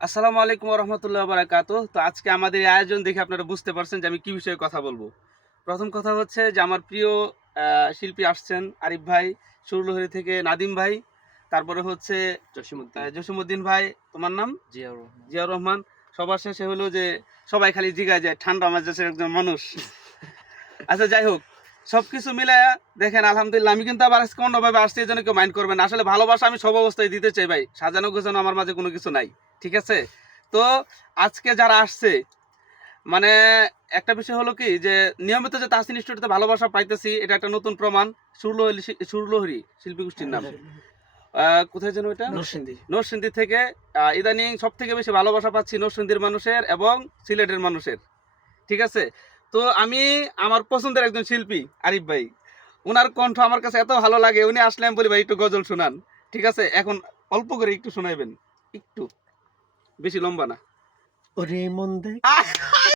আসসালামু আলাইকুম রহমতুল্লাহ বারাকাতু। তো আজকে আমাদের এই আয়োজন দেখে আপনারা বুঝতে পারছেন যে আমি কি বিষয়ে কথা বলবো। প্রথম কথা হচ্ছে যে আমার প্রিয় শিল্পী আসছেন আরিফ ভাই, সুরলহরি থেকে নাদিম ভাই, তারপরে হচ্ছে জসিমউদ্দিন ভাই, তোমার নাম জিয়াউর রহমান। সবার শেষে হলো যে সবাই খালি জিগায় যায় ঠান্ডা মেজাজের একজন মানুষ। আচ্ছা যাই হোক, সবকিছু মিলায়া দেখেন আলহামদুলিল্লাহ আমি কিন্তু আবার আজকে অন্যভাবে আসছি, এই জন্য কেউ মাইন্ড করবেন না। আসলে ভালোবাসা আমি সব অবস্থায় দিতে চাই ভাই, সাজানো গোছানো আমার মাঝে কোনো কিছু নাই, ঠিক আছে? তো আজকে যারা আসছে মানে একটা বিষয় হলো কি যে নিয়মিত যে তাহসিন স্টুডিওতে ভালোবাসা পাইতেছি, এটা একটা নতুন প্রমাণ। সুরলহরি শিল্পী গোষ্ঠীর নাম কোথায় যেন এটা নরসিংদী থেকে ইদানিং সব থেকে বেশি ভালোবাসা পাচ্ছি নরসিংদীর মানুষের এবং সিলেটের মানুষের, ঠিক আছে? তো আমি আমার পছন্দের একজন শিল্পী আরিফ ভাই, ওনার কণ্ঠ আমার কাছে এত ভালো লাগে, উনি আসলে আমি বলি ভাই একটু গজল শোনান, ঠিক আছে? এখন অল্প করে একটু শোনাইবেন, একটু, বেশি লম্বা না। ওরে মন দেখ